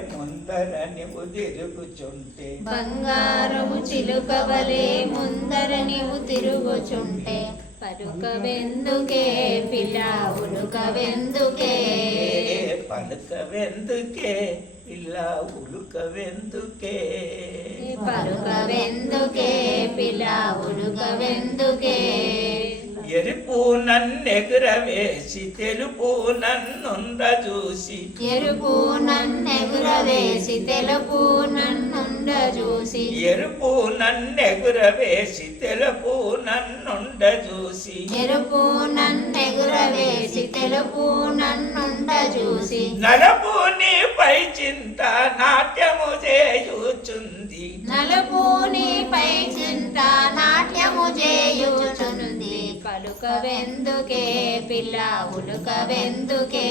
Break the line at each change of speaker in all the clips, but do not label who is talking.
ముందర నువ్వు తిరుగుచుంటే.
బంగారము చిలుకవలే ముందర నీవు తిరుగుచుంటే. పలుకవెందుకే పిల్ల ఉలుకవెందుకే?
పలుకవెందుకే పిల్ల ఉలుకవెందుకే.
పలుకవెందుకే పిల్ల ఉలుకవెందుకే.
ఎరుపు నన్నెగురవేసి తెలుపు నన్నుండ చూసి.
ఎరుపు నన్నెగురవేసి తెలుపు నన్నుండ చూసి.
ఎరుపు నన్నెగురవేసి తెలుపు నన్నుండ చూసి.
ఎరుపు నన్నెగురవేసి తెలుపు చూసి
నలపు నీపై చింత నాట్యము చేయుచుంది.
నలుపు నీపై చింత నాట్యము చేయుచునుంది పలుకవెందుకే పిల్ల ఉలుకవెందుకే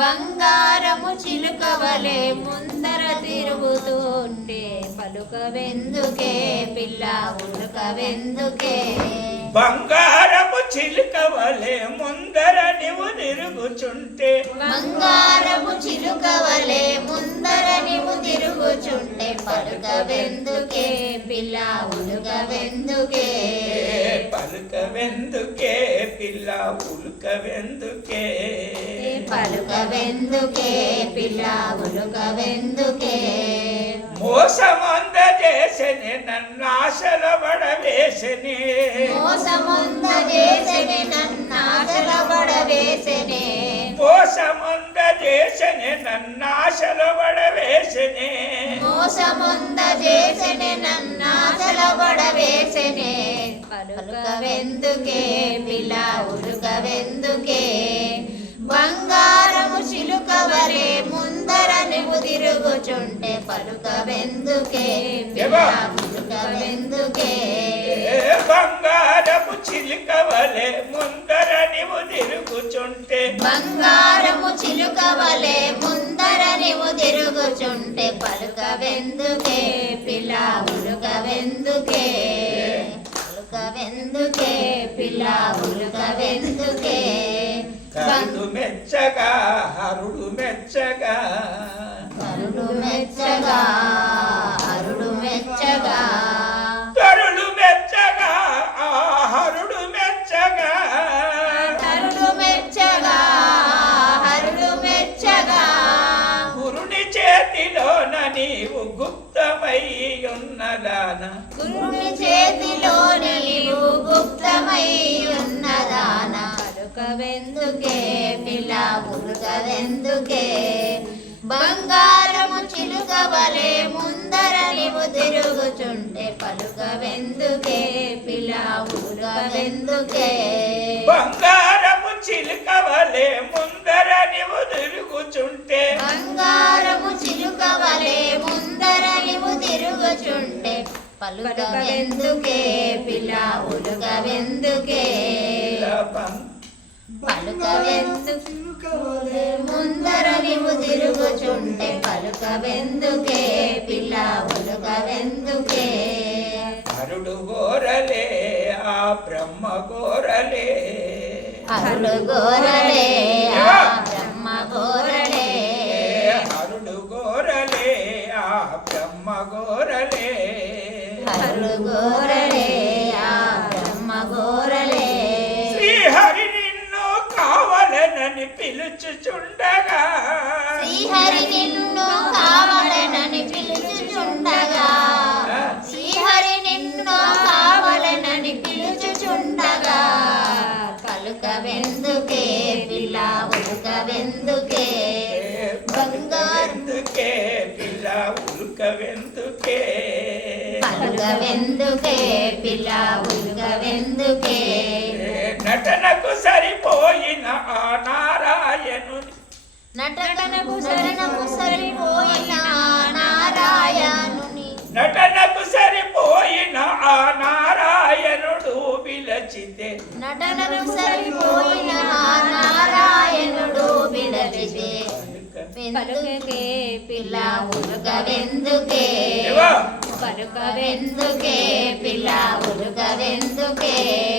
బంగారము చిలుకవలే ముందర తిరుగుతుంటే పలుకవెందుకే పిల్ల ఉలుకవెందుకే?
బంగారపు చిలుకవలే ముందర నువ్వు తిరుగుచుంటే.
బంగారము చిలుకవలే ముందర నీవు తిరుగుచుంటే పలుకవెందుకే పిల్ల ఉలుకవెందుకే?
పలుకవెందుకే? పిల్ల ఉలుకవెందుకే
పలుకవెందుకే పిల్ల ఉలుకవెందుకే
మోసమంద చేసని నన్ను ఆశల పడవేసని
మోసముంద చేసని నన్నాశల పడవేసనే
మోసమంద చేసని నన్ను ఆశల పడవేసని
మోసముంద చేసని నన్నాశల పడవేసనే పలుకవెందుకే పిల్ల ఉలుకవెందుకే బంగారము చిలుకవలే ముందర నువ్వు తిరుగుచుంటే పలుకవెందుకే? పిల్ల ఉలుకవెందుకే
ఏ బంగారపు చిలుకవలే ముందర నీవు తిరుగుచుంటే.
బంగారము చిలుకవలే ముందర నువ్వు తిరుగుచుంటే పలుకవెందుకే? పిల్ల ఉలుకవెందుకే పలుకవెందుకే పిల్ల ఉలుకవెందుకే
కరుడు మెచ్చగా హరుడు మెచ్చగా.
కరుడు మెచ్చగా
నీవు గుప్తమై ఉన్నదాన
గురుని చేతిలో నీవు గుప్తమై ఉన్నదాన పలుకవెందుకే పిల్ల ఉలుకవెందుకే బంగారము చిలుకవలే ముందర నీవు తిరుగుచుంటే పలుకవెందుకే పిల్ల ఉలుకవెందుకే
బంగారపు చిలుకవలే ముందర నీవు తిరుగుచుంటే
బంగారము పలుకవెందుకే పిల్ల ఉలుకవెందుకే?
బం-
పలుకవెందుకే ముందర నీవు తిరుగుచుంటే పలుకవెందుకే పిల్ల ఉలుకవెందుకే?
హరుడు గోరలే ఆ బ్రహ్మ గోరలే.
అరుడు గోరలే ఆ
కావలనని పిలుచుచుండగా.
శ్రీహరి నిన్ను కావాలనని పిలుచుచుండగా. శ్రీహరి నిన్ను కావాలనని పిలుచుచుండగా. పలుకవెందుకే పిల్ల ఉలుకవెందుకే బంగారు
బంగారుకే పిల్ల ఉల్కవెందుకే
పలుకవెందుకే పిల్ల ఉలుకవెందుకే
నటనకు సరిపోయిన ఆ నారాయణుని.
నటనకు శరణము సరిపోయిన నారాయణుని.
నటనకు సరిపోయిన ఆ నారాయణుడు విలచితే.
నటనకు సరిపోయిన నారాయణుడు విడచితే పలుకకే పిల్ల ఉలుకవెందుకే
ఏవా?
పలుకవెందుకే పిల్ల ఉలుకవెందుకే
ఆ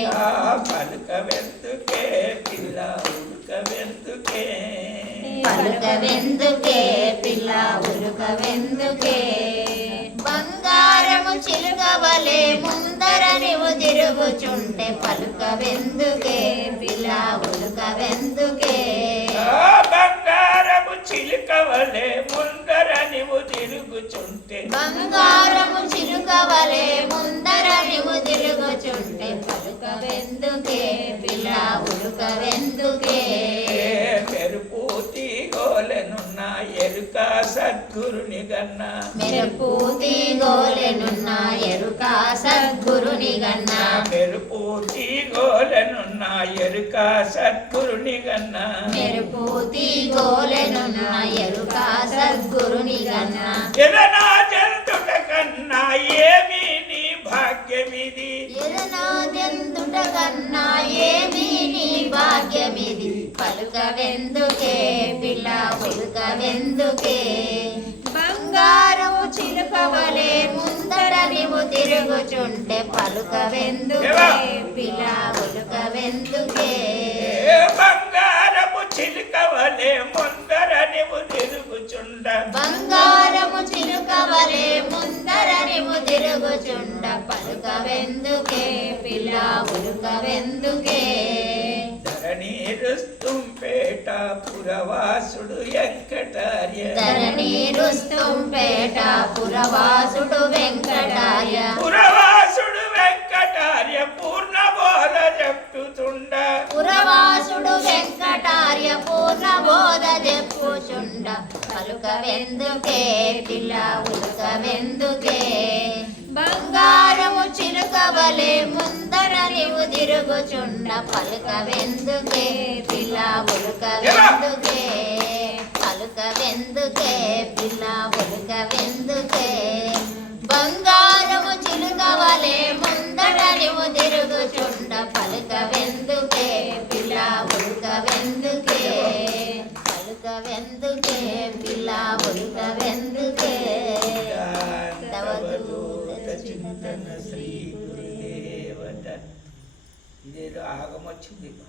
పలుకవెందుకే పిల్ల ఉల్కవెందుకే
పలుకవెందుకే పిల్ల వెందుకే బంగారము చిలుక వలె ముందర నీవు తిరుగుచుంటే పలుక వెందుకే పిల్ల ఉలుక వెందుకే
ఆ బంగారము చిలుక వలె ముందర నీవు తిరుగుచుంటే
బంగారము చిలుక
మెరుపు తీగోలెనున్న ఎరుక సద్గురుని గన్న.
మెరుపు తీగోలెనున్న ఎరుక సద్గురుని గన్న.
మెరుపు తీగోలెనున్న ఎరుక సద్గురుని గన్న.
మెరుపు తీగోలెనున్న ఎరుక సద్గురుని గన్న.
ఎదనా
వలె ముందర నీవు తిరుగుచుంటే పలుక వెందుకే పిల్ల ఉలుక వెందుకే
ఏ బంగారపు చిలుక వలె ముందర నీవు తిరుగుచుండ.
బంగారము చిలుక వలె ముందర నీవు తిరుగుచుండ పలుక వెందుకే పిల్ల ఉలుక వెందుకే
ధరణి రుస్తుంపేట పురవాసుడు వెంకటార్య.
రుస్తుంపేట పురవాసుడు వెంకటార్య.
పురవాసుడు వెంకటార్య పూర్ణ బోధ చెప్పుతుండ
పురవాసుడు వెంకటార్య పూర్ణ బోధ చెప్పుచుండ. పలుక వెందుకే పిల్ల ఉలుక వెందుకే బంగారము చిలుక వలె ముందర నీవు తిరుగుచుండ. పలుక వెందుకే పిల్ల ఉలుక
아가 뭐 챙기고